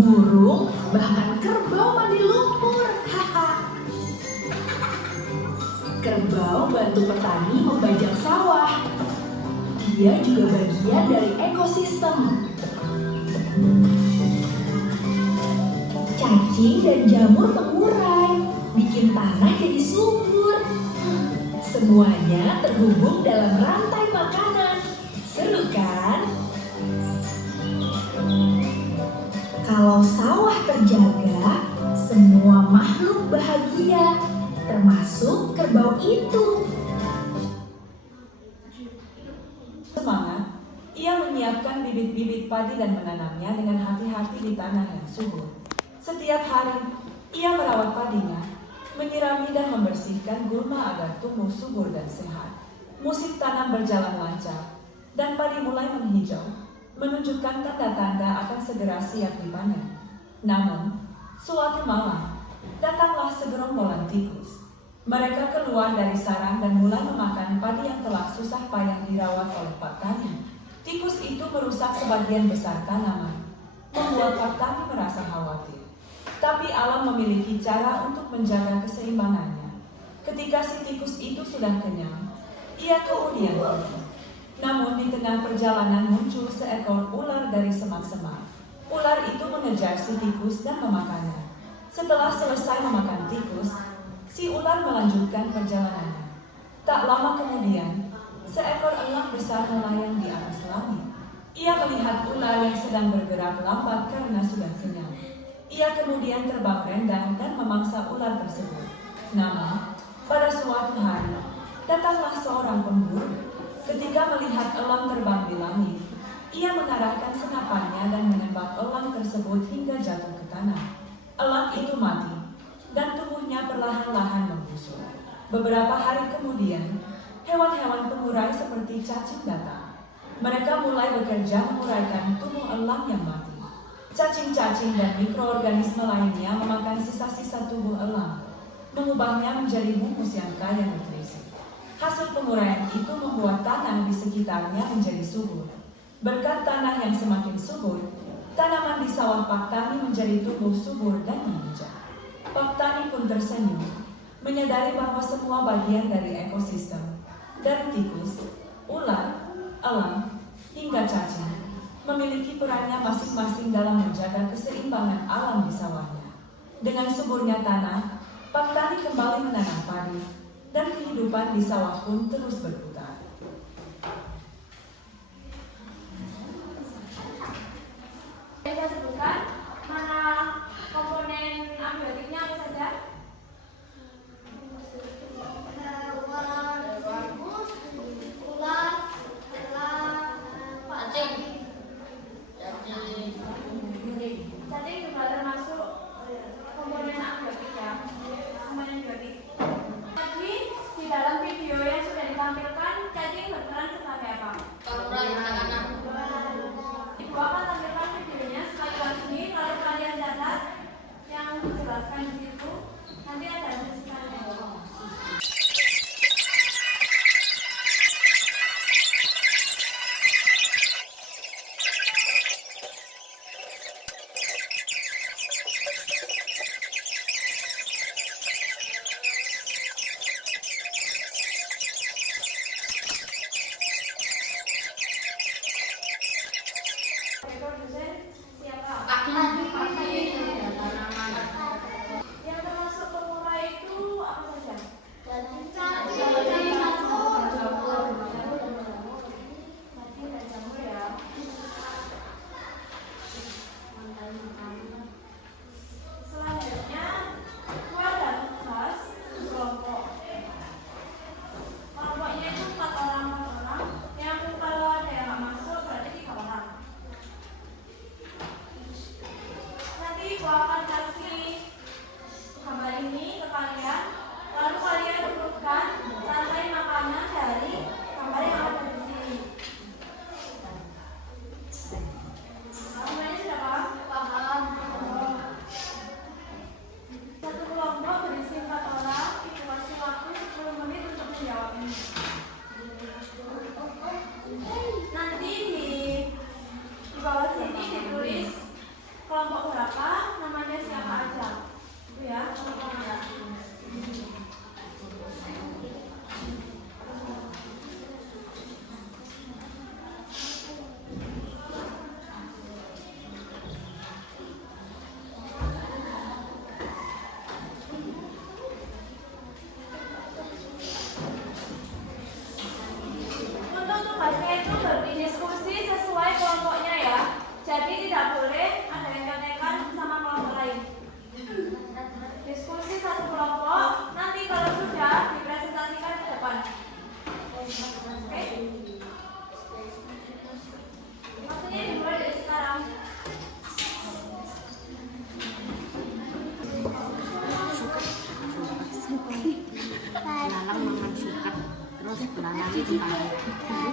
burung, bahkan kerbau mandi lumpur. Kerbau bantu petani membajak sawah. Dia juga bagian dari ekosistem. Cacing dan jamur mengurai, bikin tanah jadi subur. Semuanya terhubung dalam rantai makanan. Seru kan? Kalau sawah terjaga, semua makhluk bahagia, termasuk kerbau itu. Semangat, ia menyiapkan bibit-bibit padi dan menanamnya dengan hati-hati di tanah yang subur. Setiap hari, ia merawat padinya, menyirami dan membersihkan gulma agar tumbuh subur dan sehat. Musim tanam berjalan lancar, dan padi mulai menghijau, menunjukkan tanda-tanda akan segera siap dipanen. Namun, suatu malam, datanglah segerombolan tikus. Mereka keluar dari sarang dan mulai memakan padi yang telah susah payah dirawat oleh petani. Tikus itu merusak sebagian besar tanaman, membuat petani merasa khawatir. Tapi alam memiliki cara untuk menjaga keseimbangannya. Ketika si tikus itu sudah kenyang, ia kemudian pergi. Namun di tengah perjalanan muncul seekor ular dari semak-semak. Ular itu mengejar si tikus dan memakannya. Setelah selesai memakan tikus, si ular melanjutkan perjalanannya. Tak lama kemudian, seekor elang besar melayang di atas langit. Ia melihat ular yang sedang bergerak lambat karena sudah kenyang. Ia kemudian terbang rendah dan memangsa ular tersebut. Namun, pada suatu hari, datanglah seorang pemburu. Ketika melihat elang terbang di langit, ia mengarahkan senapannya dan menembak elang tersebut hingga jatuh ke tanah. Elang itu mati, dan tubuhnya perlahan-lahan membusuk. Beberapa hari kemudian, hewan-hewan pengurai seperti cacing datang. Mereka mulai bekerja menguraikan tubuh elang yang mati. Cacing-cacing dan mikroorganisme lainnya memakan sisa-sisa tubuh elang, mengubahnya menjadi bungkus yang kaya nutrisi. Hasil penguraian itu membuat tanah di sekitarnya menjadi subur. Berkat tanah yang semakin subur, tanaman di sawah Pak Tani menjadi tumbuh subur dan menghijau. Pak Tani pun tersenyum, menyadari bahwa semua bagian dari ekosistem, dari tikus, ular, elang, hingga cacing, memiliki perannya masing-masing dalam menjaga keseimbangan alam di sawahnya. Dengan suburnya tanah, Pak Tani kembali menanam padi, dan kehidupan di sawah pun terus berputar. Saya sebutkan mana komponen abiotiknya apa saja? Ular, cacing juga termasuk komponen abiotik ya, komponen biotik. Tadi di dalam video yang sudah ditampilkan, cacing berperan sebagai apa? Ibu akan tampilkan videonya sekali lagi. Kalau kalian catat yang dijelaskan di situ, nanti ada tulisannya. Yang termasuk pengurai itu apa saja? Selanjutnya, keluar dan tugas kelompok. Kelompoknya itu 4 orang, yang kalau ada yang nggak masuk berarti 3 orang. Nanti Ibu akan kasih gambar ini ke kalian, lalu kalian urutkan rantai makanan dari gambar yang ada di sini. Semuanya sudah paham? Paham. Satu kelompok berisi 4 orang, Ibu kasih waktu 10 menit untuk menjawab ini. Nanti di bawah sini ditulis kelompok berapa, namanya siapa aja. Itu ya, kelompoknya. Untuk tugasnya itu berdiskusi sesuai kelompoknya ya. Jadi tidak boleh ada yang contekan sama kelompok lain. Diskusi satu kelompok, nanti kalau sudah dipresentasikan ke depan. Oke? Maksudnya dimulai dari sekarang. Belalang makan suket, terus belalang itu belalang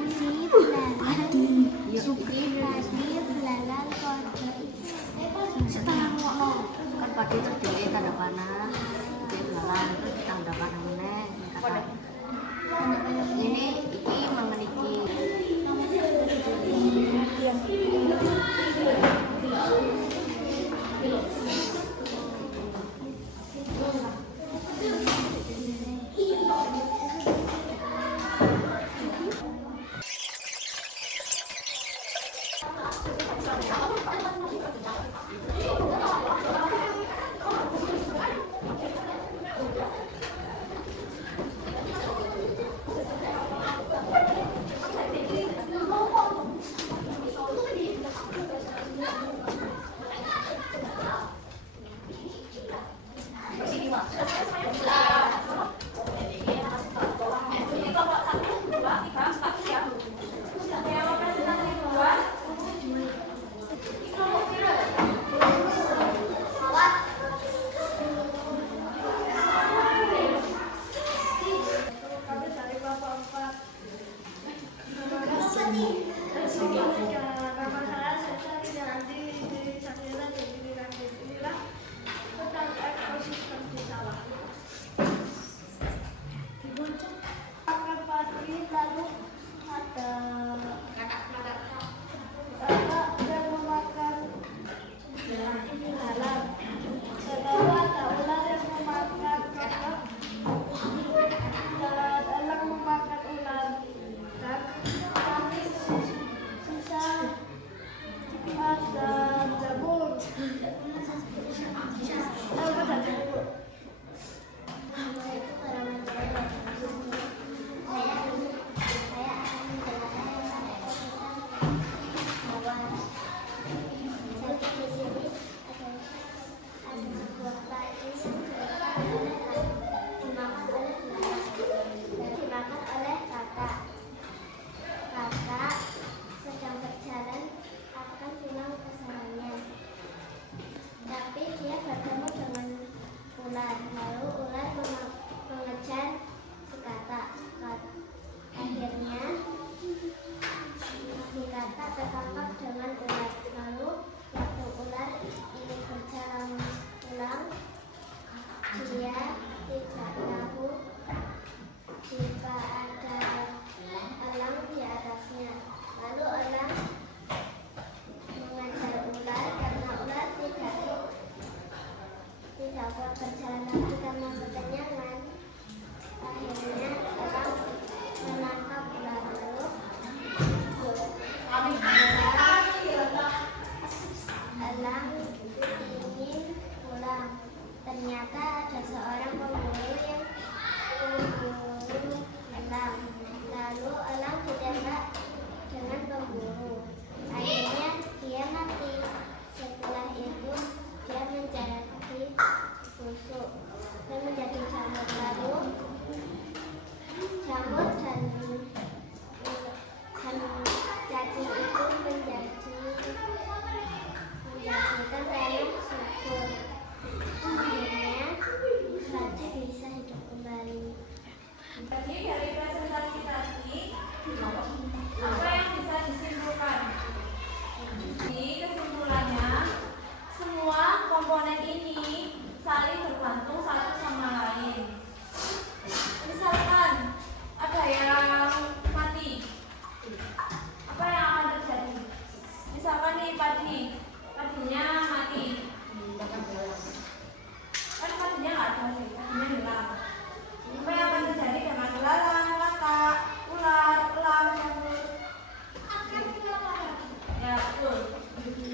setengah ngono kan padi terdiri tanda panah jadi belalang itu tanda panah meneh kata ini iki mangan iki Makan padi lalu ada kakak yang memakan lalat. Lalu ada ular yang memakan kakak dan elang memakan ular. Dan kami sisa ada jamur. Ada jamur. Dimakan oleh kakak. Kakak sedang berjalan akan pulang ke sarangnya. Tapi dia bertemu dengan ular. Lalu ular mengejar si kakak. Akhirnya si kakak tertangkap dengan ular. Lalu waktu ular ini berjalan pulang, dia tidak tahu jika ada elang di atasnya. Lalu elang mengejar ular karena ular tidak kuat berjalan lagi karena kekenyangan. Akhirnya elang menangkap ular. Lalu elang ingin pulang. Ternyata ada seorang pemburu yang memburu elang. Lalu elang ditembak dengan pemburu. Akhirnya dia mati. Setelah itu dia menjadi busuk dan menjadi jamur. Lalu jamur dan cacing itu menjadikan tanah subur. Akhirnya padi bisa hidup kembali. Jadi dari presentasi tadi, apa yang bisa disimpulkan? Jadi kesimpulannya, semua komponen ini saling bergantung satu sama lain. Misalkan ada yang mati, apa yang akan terjadi? Misalkan nih padinya mati, kan padinya nggak ada sih, padinya hilang. Apa yang akan terjadi dengan belalang, kakak, ular, elang, jamur? Ya betul.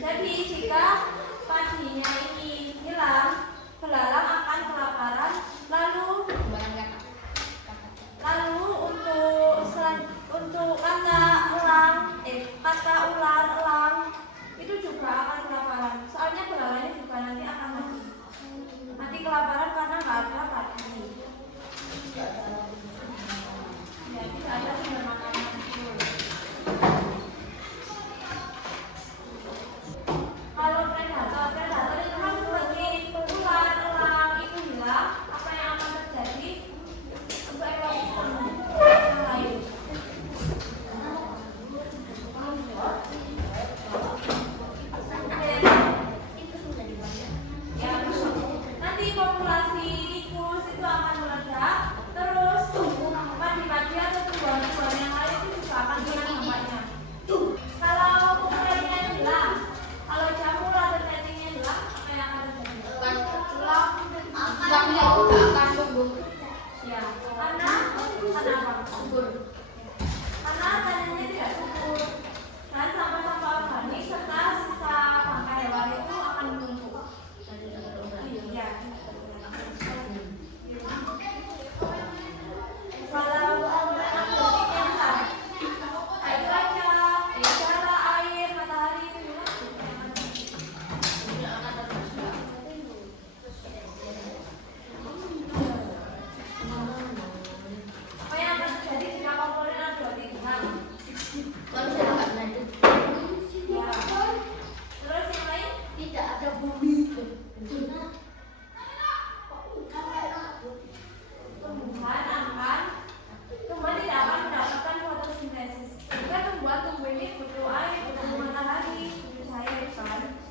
Jadi jika padinya ini hilang, belalang akan kelaparan. Lalu untuk kata ular, elang itu juga akan kelaparan. Soalnya belalangnya juga nanti akan mati kelaparan karena nggak ada padi. Ya, tidak ada sumber makanan. Kalau predator itu kan seperti ular, elang itu hilang, apa yang akan terjadi untuk ekosistem yang lain? Ya, nanti populasi tikus itu akan meledak, terus tumbuh ini butuh air, butuh matahari, butuh cahaya, kan?